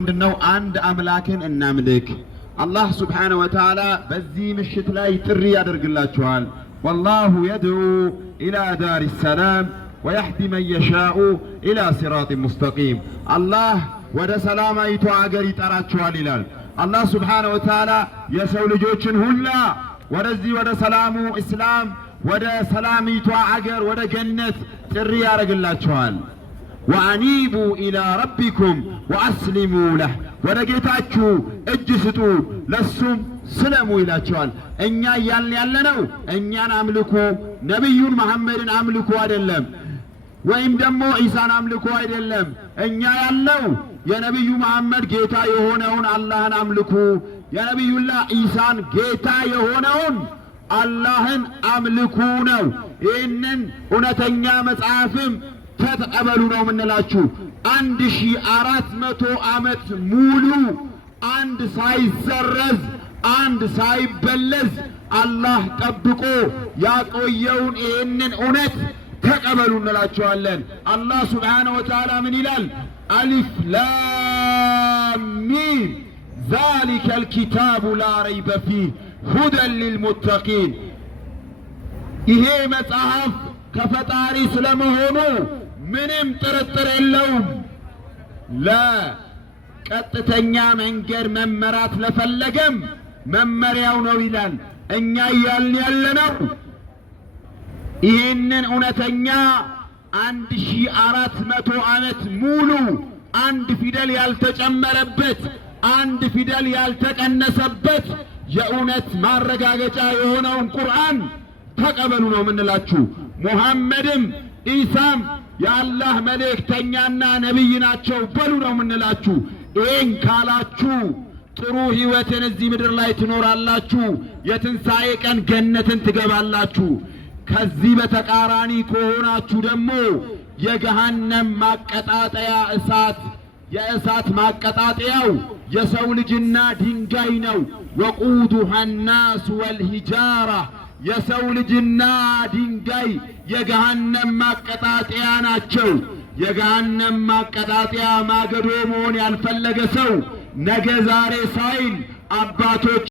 ምንድነው አንድ አምላክን እናምልክ አላህ Subhanahu Wa Ta'ala በዚህ ምሽት ላይ ጥሪ ያደርግላችኋል والله يدعو إلى دار السلام ويهدي من يشاء إلى صراط مستقيم الله ወደ ሰላማዊቱ አገር ይጠራችኋል ይላል አላህ Subhanahu Wa Ta'ala የሰው ልጆችን ሁሉ ወደዚህ ወደ ሰላሙ እስላም ወደ ሰላሚቱ አገር ወደ ጀነት ጥሪ ያደርግላችኋል وأنيبوا إلى ربكم وأسلموا له ورجيتاچو اجسطو لسم سلموا إلى چوال إنيا يالنو إنيا نملكو نبي محمد نملكو أدلم وإن دمو عيسى نملكو أدلم إنيا يالنو يا نبي محمد جيتا يهونون الله نملكو يا نبي الله عيسى جيتا يهونون الله أملكونه إنن ونتنيا مصحفم ተቀበሉ ነው ምንላችሁ 1400 ዓመት ሙሉ አንድ ሳይዘረዝ አንድ ሳይበለዝ አላህ ጠብቆ ያቆየውን ይሄንን እውነት ተቀበሉ እንላችኋለን አላህ Subhanahu Wa Ta'ala ምን ይላል አሊፍ ላም ሚም ذلك الكتاب لا ريب فيه هدى للمتقين ይሄ መጽሐፍ ከፈጣሪ ስለመሆኑ ምንም ጥርጥር የለውም ለቀጥተኛ መንገድ መመራት ለፈለገም መመሪያው ነው ይላል እኛ ያለነው ይሄንን እውነተኛ 1400 ዓመት ሙሉ አንድ ፊደል ያልተጨመረበት አንድ ፊደል ያልተቀነሰበት የእውነት ማረጋገጫ የሆነውን ቁርአን ተቀበሉ ነው ምንላችሁ ሙሐመድም ኢሳም የአላህ መልእክተኛና ነብይ ናቸው በሉ ነው ምንላችሁ ይሄን ካላችሁ ጥሩ ህይወትን እዚህ ምድር ላይ ትኖራላችሁ የትንሳኤ ቀን ገነትን ትገባላችሁ ከዚህ በተቃራኒ ከሆናችሁ ደግሞ የገሃነም ማቀጣጠያ እሳት የእሳት ማቀጣጠያው የሰው ልጅና ድንጋይ ነው ወቁዱሃ الناس والحجاره የሰው ልጅና ድንጋይ የገሃነም ማቀጣጠያ ናቸው የገሃነም ማቀጣጠያ ማገዶ መሆን ያልፈለገ ሰው ነገ ዛሬ ሳይል አባቶች